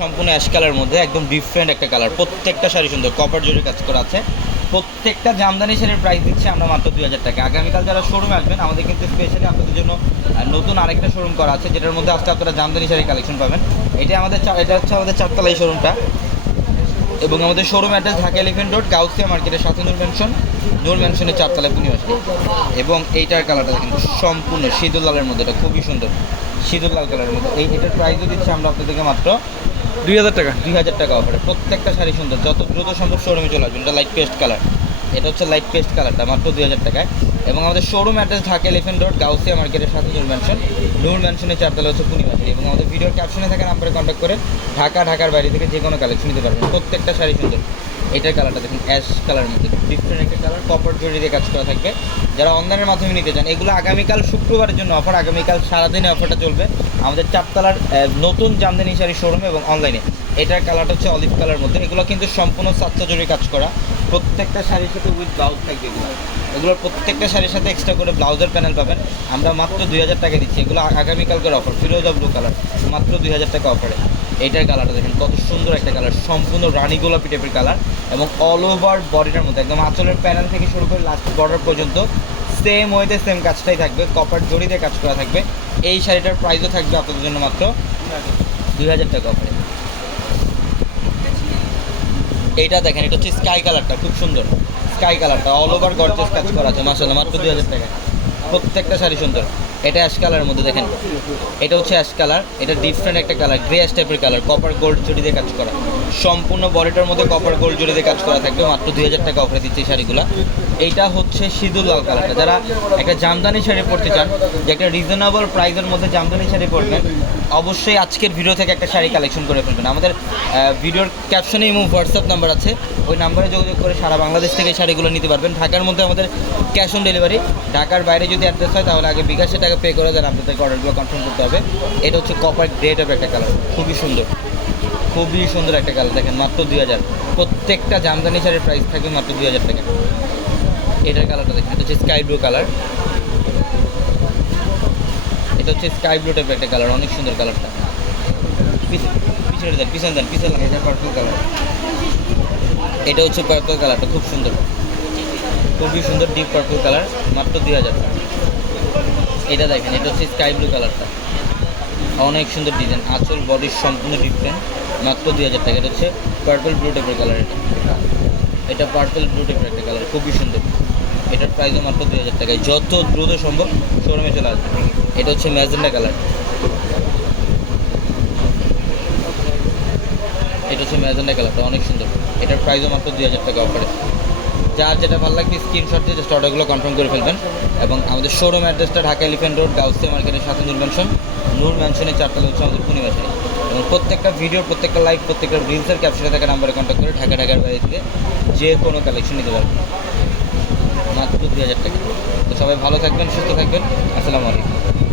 সম্পূর্ণ ash colour মধ্যে একদম ডিফারেন্ট একটা কালার প্রত্যেকটা শাড়ি সুন্দর কপার জরি কাজ করা আছে। প্রত্যেকটা জামদানি শাড়ির প্রাইস দিচ্ছে আমরা মাত্র দুই হাজার টাকা। আগামীকাল যারা শোরুমে আসবেন, আমাদের কিন্তু স্পেশালি আপনাদের জন্য নতুন আরেকটা শোরুম করা আছে, যেটার মধ্যে আজকে আপনারা জামদানি শাড়ি কালেকশন পাবেন। এটা আমাদের এটা হচ্ছে আমাদের চারতলা এই শোরুমটা এবং আমাদের showroom address Dhaka Elephant Road Gausia মার্কেটের সাথে নূর ম্যানশন নূর ম্যানশনের চারতলায় পূর্ণিমাসী এবং এইটার কালারটা কিন্তু সম্পূর্ণ শীতল লালের মধ্যে, এটা খুবই সুন্দর। শীতল লাল কালারের মধ্যে। এই এটার প্রাইসও দিচ্ছি আমরা আপনাদেরকে মাত্র দুই হাজার টাকা। দুই হাজার টাকা অফারে প্রত্যেকটা শাড়ি সুন্দর। যত দ্রুত সম্ভব শোরুমে চলে আসবেন। এটা লাইট পেস্ট কালার এটা হচ্ছে লাইট পেস্ট কালারটা মাত্র দুই হাজার টাকায়। এবং আমাদের showroom address Dhaka Elephant Road Gausia মার্কেটের সাথে নূর ম্যানশন নূর ম্যানশনের চারতলা হচ্ছে পূর্ণিমাসী এবং আমাদের ভিডিওর ক্যাপশনে থাকা নাম্বারে কন্ট্যাক্ট করে ঢাকা, ঢাকার বাইরে থেকে যে কোনো কালেকশন নিতে পারবেন। প্রত্যেকটা শাড়ি সুন্দর। এটার কালারটা দেখুন অ্যাশ কালারের মধ্যে। ডিফারেন্ট একটা কালার কপার জড়ি দিয়ে কাজ করা থাকবে। যারা অনলাইনের মাধ্যমে নিতে চান, এগুলো আগামীকাল শুক্রবারের জন্য অফার আগামীকাল সারাদিনে অফারটা চলবে। আমাদের চারতলার নতুন জামদানি শাড়ি শোরুমে এবং অনলাইনে এটার কালারটা হচ্ছে অলিভ কালার মধ্যে। এগুলো কিন্তু সম্পূর্ণ সাতটা জড়ি কাজ করা। প্রত্যেকটা শাড়ির সাথে উইথ ব্লাউজ থাকবে এগুলো। এগুলোর প্রত্যেকটা শাড়ির সাথে এক্সট্রা করে ব্লাউজের প্যানেল পাবেন। আমরা মাত্র দুই হাজার টাকা দিচ্ছি। এগুলো আগামীকালকের অফার ফিরোজা ব্লু কালার মাত্র দুই হাজার টাকা অফারে এইটার কালারটা দেখেন, কত সুন্দর একটা কালার সম্পূর্ণ রানী গোলাপি টাইপের কালার এবং অল ওভার বডিটার মধ্যে, একদম আঁচলের প্যানেল থেকে শুরু করে লাস্ট বর্ডার পর্যন্ত সেম ওয়েতে সেম কাজটাই থাকবে কপার জড়িতে কাজ করা থাকবে, এই শাড়িটার প্রাইসও থাকবে আপনাদের জন্য মাত্র দুই হাজার টাকা অফারে এইটা দেখেন, এটা হচ্ছে স্কাই কালারটা খুব সুন্দর। স্কাই কালারটা অল ওভার গর্জেস কাজ করা আছে মাসাল্লাহ মাত্র দুই হাজার টাকা। প্রত্যেকটা শাড়ি সুন্দর। এটা অ্যাশ কালারের মধ্যে দেখেন। এটা হচ্ছে অ্যাশ কালার এটা ডিফারেন্ট একটা কালার গ্রে অ্যাশ টাইপের কালার কপার গোল্ড জড়ি দিয়ে কাজ করা। সম্পূর্ণ বডিটার মধ্যে কপার গোল্ড জড়ি দিয়ে কাজ করা থাকবে, মাত্র দুই হাজার টাকা অফারে দিচ্ছে শাড়িগুলো। এইটা হচ্ছে সিঁদুর লাল কালারটা যারা একটা জামদানি শাড়ি পরতে চান, যে একটা রিজনেবল প্রাইসের মধ্যে জামদানি শাড়ি পরবেন, অবশ্যই আজকের ভিডিও থেকে একটা শাড়ি কালেকশন করে ফেলবেন। আমাদের ভিডিওর ক্যাপশনে এবং হোয়াটসঅ্যাপ নাম্বার আছে। ওই নাম্বারে যোগাযোগ করে সারা বাংলাদেশ থেকে শাড়িগুলো নিতে পারবেন। ঢাকার মধ্যে আমাদের ক্যাশ অন ডেলিভারি ঢাকার বাইরে যদি অ্যাড্রেস হয়, তাহলে আগে বিকাশে টাকা পে করে দেন আপনাদেরকে অর্ডারগুলো কনফার্ম করতে হবে। এটা হচ্ছে কপার গ্রে টাইপের একটা কালার খুবই সুন্দর। খুবই সুন্দর একটা কালার দেখেন মাত্র দুই হাজার। প্রত্যেকটা জামদানি শাড়ির প্রাইস থাকবে মাত্র দুই হাজার টাকা। এটার কালারটা দেখেন, এটা হচ্ছে স্কাই ব্লু কালার এটা হচ্ছে স্কাই ব্লু টাইপের একটা কালার অনেক সুন্দর কালারটা পিছনে দেন পিছনে দেন, পিছনে এটা পার্পল কালার এটা হচ্ছে পার্পল কালারটা খুব সুন্দর। খুবই সুন্দর ডিপ পার্পল কালার মাত্র দুই হাজার এটা দেখেন, এটা হচ্ছে স্কাই ব্লু কালারটা অনেক সুন্দর ডিজাইন আঁচল বডির সম্পূর্ণ ডিফারেন্ট মাত্র দুই হাজার টাকা। এটা হচ্ছে পার্পল ব্লু টাইপের কালার এটা। এটা পার্পল ব্লু টাইপের একটা কালার খুবই সুন্দর। এটার প্রাইসও মাত্র দুই হাজার টাকায় যত দ্রুত সম্ভব শোরুমে চলে আসবে। এটা হচ্ছে ম্যাজেন্ডা কালার এটা হচ্ছে ম্যাজেন্ডা কালারটা অনেক সুন্দর। এটার প্রাইসও মাত্র দুই হাজার টাকা অফারে যার যেটা ভালো লাগবে স্ক্রিনশট দিয়ে জাস্ট অর্ডারগুলো কনফার্ম করে ফেলবেন। এবং আমাদের শোরুম অ্যাড্রেসটা ঢাকা এলিফেন্ট রোড গাউসিয়া মার্কেটের সাথে নূর ম্যানশন নূর ম্যানশনের চারতলা হচ্ছে আমাদের পূর্ণিমাশারি এবং প্রত্যেকটা ভিডিও প্রত্যেকটা লাইভ প্রত্যেকটা রিলসের ক্যাপশনে থাকা নাম্বারে কন্ট্যাক্ট করে ঢাকা ঢাকার বাইরে থেকে যে কোনো কালেকশন নিতে পারবেন। মাত্র দু হাজার টাকা। তো সবাই ভালো থাকবেন, সুস্থ থাকবেন। আসসালামু আলাইকুম।